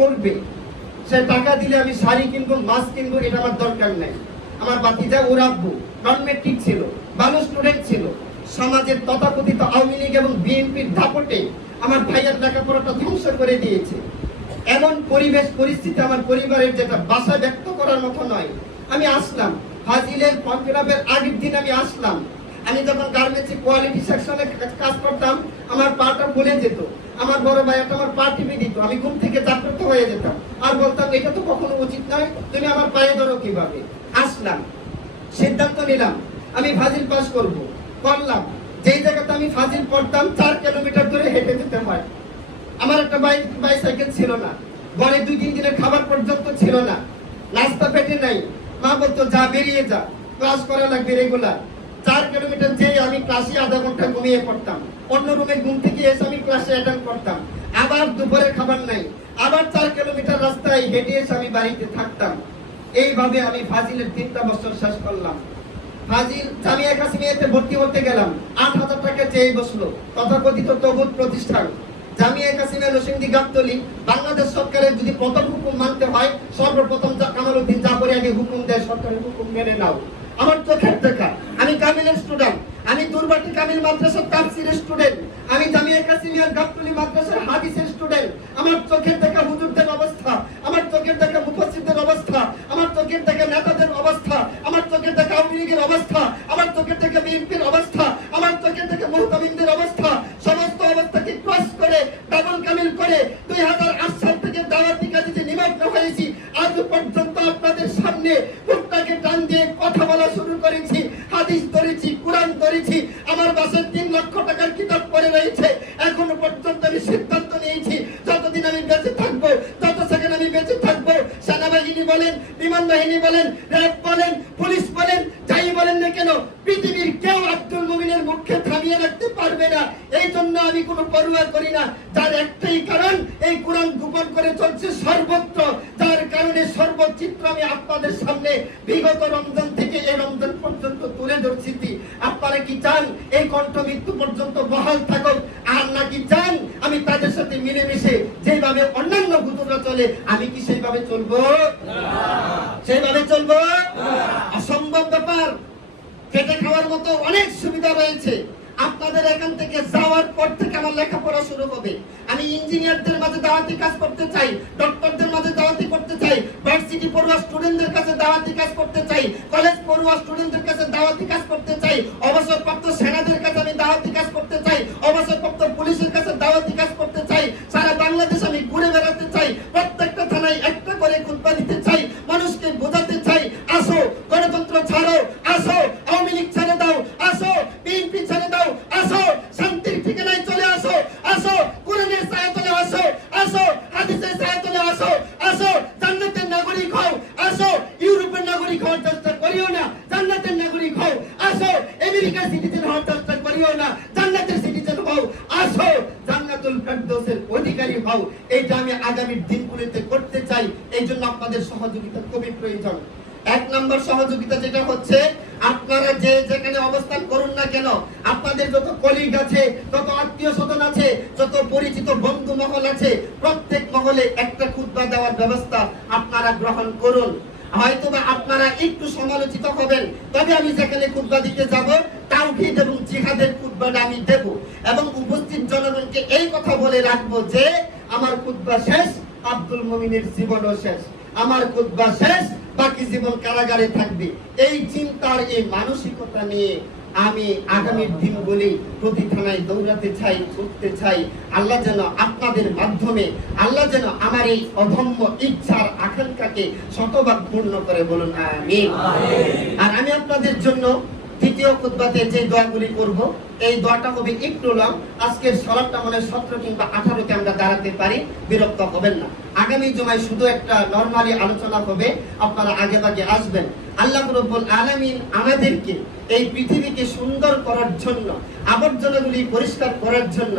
পড়বে সে টাকা দিলে আমি শাড়ি কিনবো, মাছ কিনবো, এটা আমার দরকার নাই। আমার বাতিজা ওরাব্বু নন মেট্রিক ছিল, ভালো স্টুডেন্ট ছিল। সমাজের তথাকথিত আওয়ামী লীগ এবং বিএনপির দাপটে আমার ভাইয়ের লেখাপড়াটা ধ্বংস করে দিয়েছে। এমন পরিবেশ, পরিস্থিতি আমার পরিবারের যেটা বাসা ব্যক্ত করার মতো নয়। আমি আসলাম ফাজিলের পঞ্চরাবের আগের দিন আমি আসলাম। আমি যখন গার্মেন্টসে কোয়ালিটি সেকশনে কাজ করতাম, আমার পাটা বলে যেত। আমার বড় ভাই, একটা আমার পা টিপে দিত আমি ঘুম থেকে জাগ্রত হয়ে যেতাম। আর বলতাম, এটা তো কখনো উচিত নয়, তুমি আমার পায়ে ধরো কীভাবে? আসলাম, সিদ্ধান্ত নিলাম, আমি ফাজিল পাস করব। করলাম, যেই জায়গাতে আমি ফাজিল পড়তাম, চার কিলোমিটার দূরে হেঁটে যেতে হয় আমার একটা বাইক বাইসাইকেল ছিল না, ঘরে দুই তিন দিনের খাবার পর্যন্ত ছিল না। নাস্তা পেটে নাই, মা বলতো, যা, বেরিয়ে যা, ক্লাস করা লাগবে রেগুলার চার কিলোমিটার যেয়ে আমি ক্লাসে আধা ঘণ্টা ঘুমিয়ে পড়তাম। অন্য রুমে ঘুম থেকে এসে আমি ক্লাসে অ্যাটেন্ড করতাম। আবার দুপুরে খাবার নাই। আবার চার কিলোমিটার রাস্তায় হেঁটে এসে আমি বাড়িতে থাকতাম। এইভাবে আমি ফাজিলের তিনটা বছর শেষ করলাম। ফাজিল জামিয়া ভর্তি হতে গেলাম। আট হাজার টাকা চেয়ে বসল। তথাকথিত তবুত প্রতিষ্ঠান। জামিয়া কাশ্মীর নসিন্দি গাবতলি, বাংলাদেশ সরকারের যদি প্রথম হুকুম মানতে হয়, সর্বপ্রথম যা কামালউদ্দিন জাফরি আগে হুকুম দেয়, সরকারের হুকুম মেনে নাও আমার চোখের দেখা আমি কামিলের স্টুডেন্ট আমি দুর্বাটি কামিল মাদ্রাসার তাফসিরের স্টুডেন্ট আমি জামিয়া কাসিমিয়ার গাবতলী মাদ্রাসার হাদিসের স্টুডেন্ট আমার চোখের দেখা হুজুরদের অবস্থা, আমার চোখের দেখা মুফাসসিরদের অবস্থা, আমার চোখের দেখা নেতাদের অবস্থা, আমার চোখের দেখা আওয়ামী লীগের অবস্থা, আমার চোখের দেখা বিএনপির অবস্থা আমার তিন লক্ষ টাকার কিতাব পড়ে রয়েছে। এখনও পর্যন্ত আমি সিদ্ধান্ত নিয়েছি, যতদিন আমি বেঁচে থাকব তত সেখানে আমি বেঁচে থাকব, সেনাবাহিনী বলেন, বিমান বাহিনী বলেন, র্যাব বলেন, পুলিশ বলেন, যাই বলেন না কেন, পৃথিবীর কেউ আব্দুল মুমিনের মুখে থামিয়ে রাখতে পারবে না। এই জন্য আমি কোনো পরোয়া করি না। যার একটাই কারণ, এই কোরআন গোপন করে চলছে সর্বত্র। তার কারণে সর্বচিত্র আমি আপনাদের সামনে বিগত রমজান থেকে এই রমজান পর্যন্ত তুলে ধরছি। আপনারা কি চান এই কণ্ঠ মৃত্যু পর্যন্ত বহাল থাকুক? আর নাকি চান আমি তাদের সাথে মিলেমিশে যেভাবে অন্যান্য হুজুররা চলে, আমি কি সেইভাবে চলবো? সেইভাবে চলবো? অসম্ভব ব্যাপার। খেটে খাওয়ার মতো অনেক সুবিধা রয়েছে। আপনাদের এখান থেকে যাওয়ার পর থেকে আমার লেখাপড়া শুরু হবে। আমি ইঞ্জিনিয়ারদের মাঝে দাওয়াতি কাজ করতে চাই, ডক্টরদের ভার্সিটি পড়ুয়া স্টুডেন্টদের কাছে দাওয়াতি কাজ করতে চাই, কলেজ পড়ুয়া স্টুডেন্টদের কাছে দাওয়াতি কাজ করতে চাই, অবসরপ্রাপ্ত সেনাদের কাছে আমি দাওয়াতি কাজ করতে চাই, অবসরপ্রাপ্ত পুলিশের কাছে দাওয়াতি কাজ আমেরিকার সিটিজেন হওয়ার চেষ্টা করিও না। জান্নাতের সিটিজেন হও। আসো, জান্নাতুল ফেরদৌসের অধিকারী হও। এইটা আমি আগামী দিনগুলিতে করতে চাই। এই জন্য আপনাদের সহযোগিতা খুবই প্রয়োজন। এক নম্বর সহযোগিতা যেটা হচ্ছে, আপনারা যে যেখানে অবস্থান করুন না কেন, আপনাদের যত কলিগ আছে যত আত্মীয় স্বজন আছে, যত পরিচিত বন্ধু মহল আছে, প্রত্যেক মহলে একটা খুতবা দেওয়ার ব্যবস্থা আপনারা গ্রহণ করুন। হয়তো বা আপনারা একটু সমালোচিত হবেন, তবে আমি যেখানে কুটবা দিতে যাব, তাওহিদ এবং জিহাদের কুটবাটা আমি দেব এবং উপস্থিত জনগণকে এই কথা বলে রাখব যে, আমার কুটবা শেষ, আব্দুল মুমিনের জীবনও শেষ। আমার কুটবা শেষ বাকি জীবন কারাগারে থাকবে। এই চিন্তার এই মানসিকতা নিয়ে আমি আগামীর দিনগুলি প্রতি থানায় দৌড়াতে চাই ছুটতে চাই। আল্লাহ যেন আপনাদের মাধ্যমে আল্লাহ যেন আমার এই অধম্য ইচ্ছার আকাঙ্ক্ষাকে শতভাগ পূর্ণ করে বলুন আমি আর আমি আপনাদের জন্য দ্বিতীয় খুদ্বাতে যে দোয়াগুলি করব, এই দোয়াটা হবে একটু লং। আজকের সলাপটা মনে সতেরো কিংবা আঠারোতে আমরা দাঁড়াতে পারি, বিরক্ত হবেন না। আগামী জমায় শুধু একটা নর্মালি আলোচনা হবে, আপনারা আগে আগে আসবেন। আল্লাহ রব্বুল আলমিন আমাদেরকে এই পৃথিবীকে সুন্দর করার জন্য, আবর্জনাগুলি পরিষ্কার করার জন্য